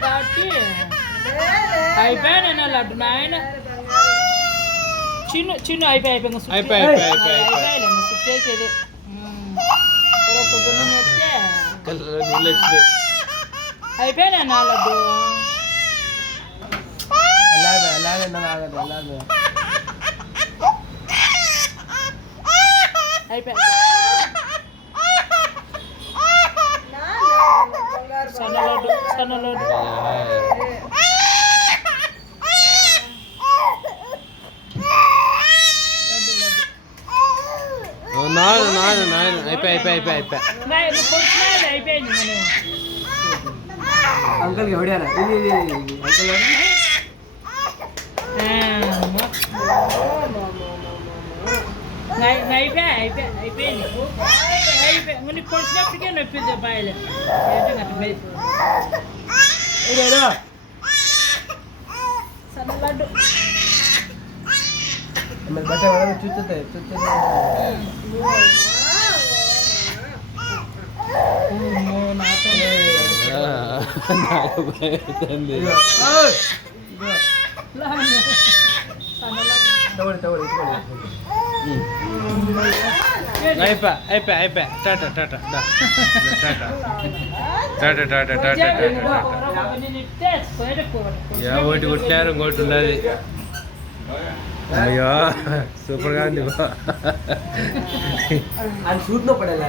కాబట్టి అయిపోయాను లడ్డు నాయన చిన్న చిన్న అయిపోయి సుట్టేసేది అయిపోయాను నా లడ్డు అయిపోయా సన్నలోడు సన్నలోడు అయిపోయింది అంకల్ ఎవడారా అంకల్ అయిపోయింది నీకు పొడిచినప్పటికే నొప్పింది బాయలు సన్నలడ్డు బట్ట చూస్తుంది అయిపోయా టాటా టాటా టాటా టాటా టాటా ఒకటి కొట్టారు ఇంకోటి ఉన్నది అయ్యో సూపర్గా ఉంది అది షూట్ లో పడేలా